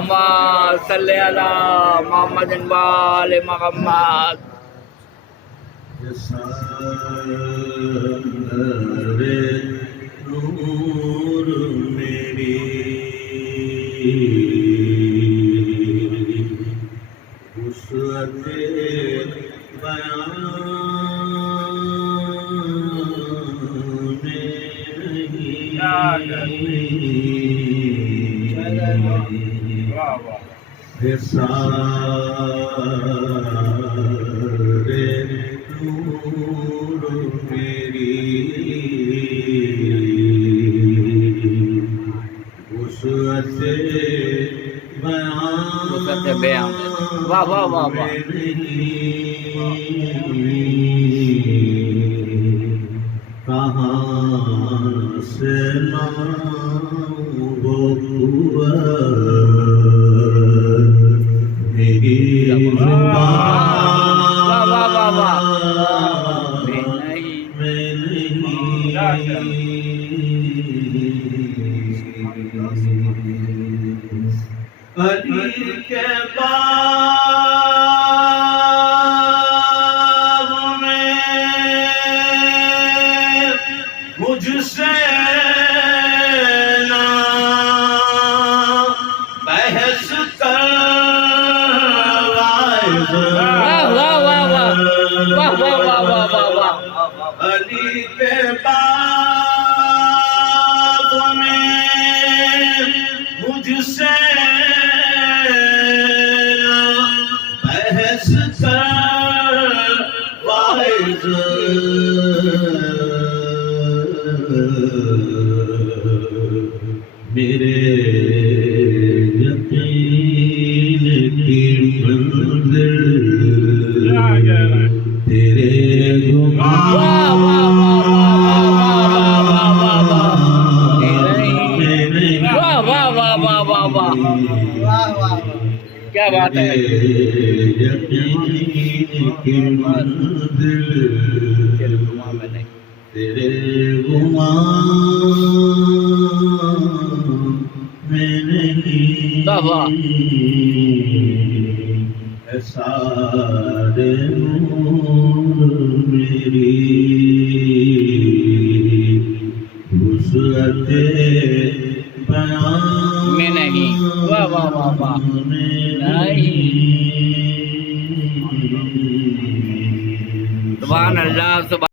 اللہم صلی علی محمد و آل محمد نور میری وسعت بیان میں نہیں سارے نور میری وسعت بیان واہ واہ واہ واہ کہاں سے لاؤں وہ قوت میری واہ واہ واہ واہ علی کے باغ میں مجھ سے نہ بحث کر علی کے باغ میں مجھ سے بحث کر واعظ میرے یقین کی منزل تیرے کیا بات ہے یقین کی منزل تیرے غمام میں نہیں سارے نور میری وسعت بیان میں نہیں واہ واہ واہ واہ نہیں سبحان اللہ سبحان